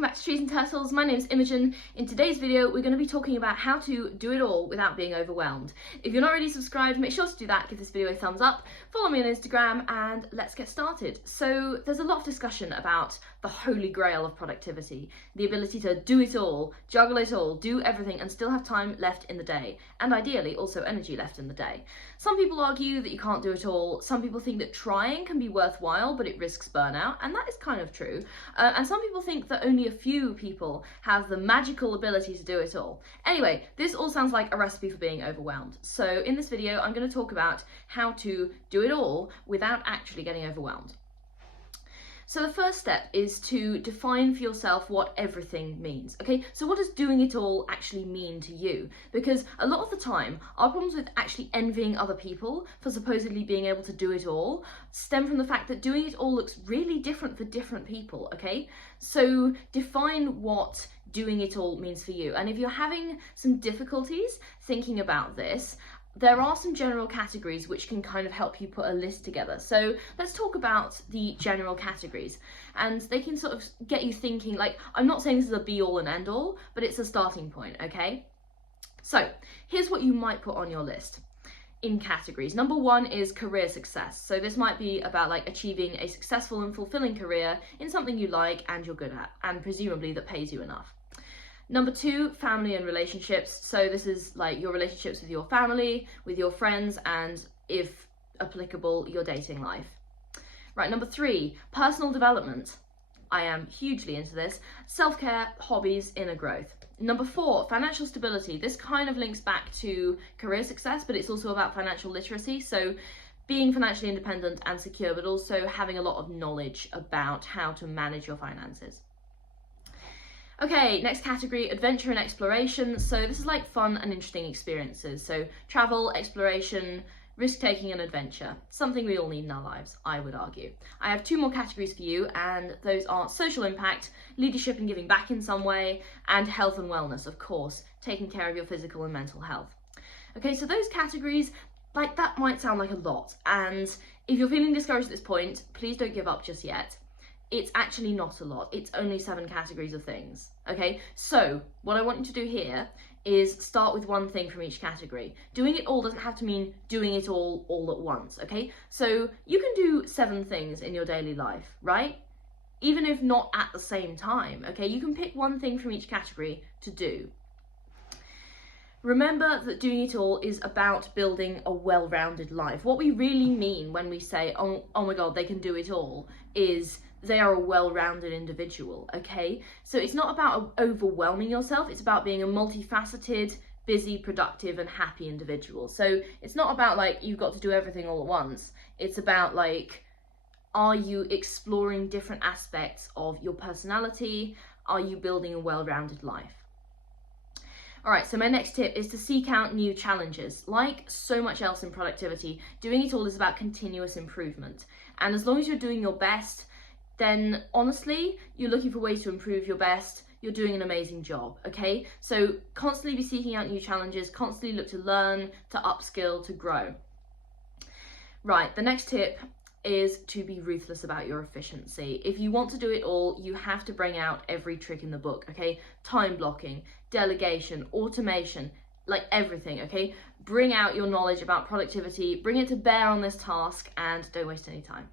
welcome back to Trees and Turtles. My name's Imogen. In today's video, we're going to be talking about how to do it all without being overwhelmed. If you're not already subscribed, make sure to do that, give this video a thumbs up, follow me on Instagram, and let's get started. So there's a lot of discussion about the holy grail of productivity, the ability to do it all, juggle it all, do everything, and still have time left in the day, and ideally also energy left in the day. Some people argue that you can't do it all. Some people think that trying can be worthwhile, but it risks burnout, and that is kind of true. And some people think that only a few people have the magical ability to do it all. Anyway, this all sounds like a recipe for being overwhelmed. So in this video, I'm going to talk about how to do it all without actually getting overwhelmed. So the first step is to define for yourself what everything means, okay? So what does doing it all actually mean to you? Because a lot of the time, our problems with actually envying other people for supposedly being able to do it all stem from the fact that doing it all looks really different for different people, okay? So define what doing it all means for you. And if you're having some difficulties thinking about this, there are some general categories which can kind of help you put a list together. So let's talk about the general categories, and they can sort of get you thinking. Like, I'm not saying this is a be all and end all, but it's a starting point, okay? So here's what you might put on your list in categories. Number one is career success. So this might be about like achieving a successful and fulfilling career in something you like and you're good at, and presumably that pays you enough. Number two, family and relationships. So this is like your relationships with your family, with your friends, and if applicable, your dating life. Right, number three, personal development. I am hugely into this. Self-care, hobbies, inner growth. Number four, financial stability. This kind of links back to career success, but it's also about financial literacy. So being financially independent and secure, but also having a lot of knowledge about how to manage your finances. Okay, next category, adventure and exploration. So this is like fun and interesting experiences. So travel, exploration, risk-taking and adventure. Something we all need in our lives, I would argue. I have two more categories for you, and those are social impact, leadership and giving back in some way, and health and wellness, of course, taking care of your physical and mental health. Okay, so those categories, like that might sound like a lot. And if you're feeling discouraged at this point, please don't give up just yet. It's actually not a lot. It's only 7 categories of things, okay? So what I want you to do here is start with one thing from each category. Doing it all doesn't have to mean doing it all at once, okay? So you can do 7 things in your daily life, right? Even if not at the same time, okay? You can pick one thing from each category to do. Remember that doing it all is about building a well-rounded life. What we really mean when we say, oh my God, they can do it all, is they are a well-rounded individual, okay? So it's not about overwhelming yourself, it's about being a multifaceted, busy, productive, and happy individual. So it's not about like, you've got to do everything all at once. It's about like, are you exploring different aspects of your personality? Are you building a well-rounded life? All right, so my next tip is to seek out new challenges. Like so much else in productivity, doing it all is about continuous improvement. And as long as you're doing your best, then honestly, you're looking for ways to improve your best, you're doing an amazing job, okay? So constantly be seeking out new challenges, constantly look to learn, to upskill, to grow. Right, the next tip is to be ruthless about your efficiency. If you want to do it all, you have to bring out every trick in the book, okay? Time blocking, delegation, automation, like everything, okay? Bring out your knowledge about productivity, bring it to bear on this task, and don't waste any time.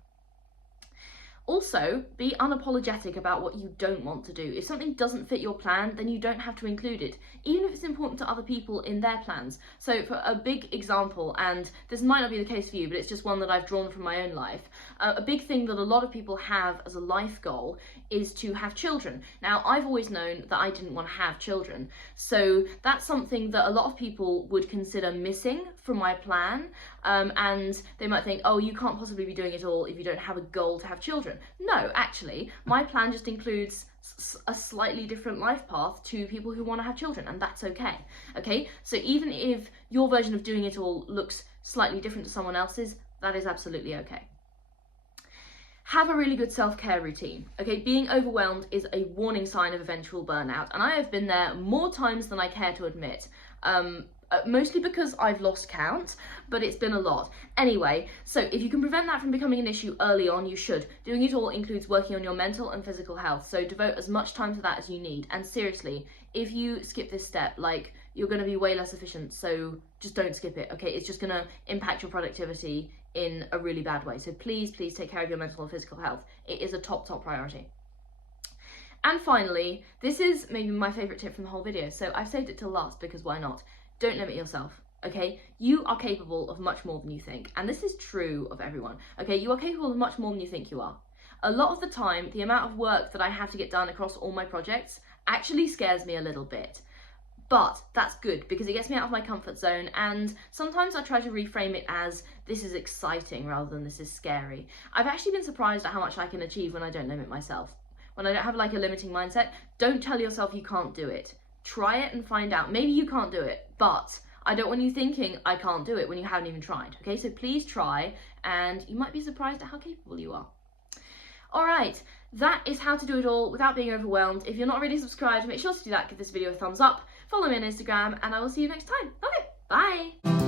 Also, be unapologetic about what you don't want to do. If something doesn't fit your plan, then you don't have to include it, even if it's important to other people in their plans. So for a big example, and this might not be the case for you, but it's just one that I've drawn from my own life, a big thing that a lot of people have as a life goal is to have children. Now, I've always known that I didn't want to have children, so that's something that a lot of people would consider missing from my plan, and they might think, oh, you can't possibly be doing it all if you don't have a goal to have children. No, actually, my plan just includes a slightly different life path to people who want to have children, and that's okay. Okay, so even if your version of doing it all looks slightly different to someone else's, that is absolutely okay. Have a really good self-care routine. Okay, being overwhelmed is a warning sign of eventual burnout, and I have been there more times than I care to admit. mostly because I've lost count, but it's been a lot. Anyway, so if you can prevent that from becoming an issue early on, you should. Doing it all includes working on your mental and physical health, so devote as much time to that as you need. And seriously, if you skip this step, like, you're going to be way less efficient, so just don't skip it, okay? It's just going to impact your productivity in a really bad way. So please take care of your mental and physical health. It is a top priority. And finally, this is maybe my favourite tip from the whole video, so I've saved it till last because why not? Don't limit yourself, okay? You are capable of much more than you think, and this is true of everyone, okay? You are capable of much more than you think you are. A lot of the time, the amount of work that I have to get done across all my projects actually scares me a little bit. But that's good because it gets me out of my comfort zone, and sometimes I try to reframe it as this is exciting rather than this is scary. I've actually been surprised at how much I can achieve when I don't limit myself. When I don't have like a limiting mindset, don't tell yourself you can't do it. Try it and find out. Maybe you can't do it, but I don't want you thinking I can't do it when you haven't even tried, okay? So please try, and you might be surprised at how capable you are. All right, that is how to do it all without being overwhelmed. If you're not already subscribed, make sure to do that, give this video a thumbs up, follow me on Instagram, and I will see you next time. Okay, bye.